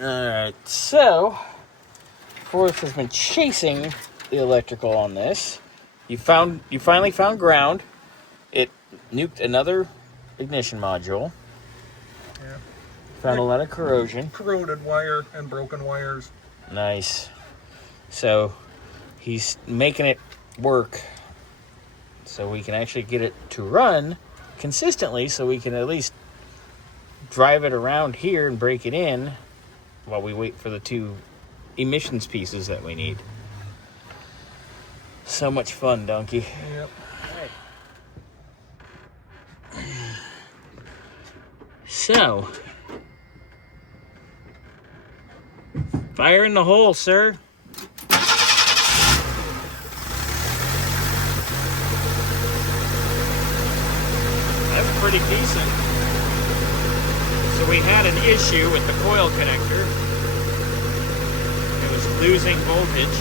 Alright, so Forrest has been chasing the electrical on this. You finally found ground. It nuked another ignition module. Yeah. Found a lot of corrosion. Corroded wire and broken wires. Nice. So he's making it work so we can actually get it to run consistently, so we can at least drive it around here and break it in while we wait for the 2 emissions pieces that we need. So much fun, donkey. Yep. So, fire in the hole, sir. That's pretty decent. So we had an issue with the coil connector. It was losing voltage.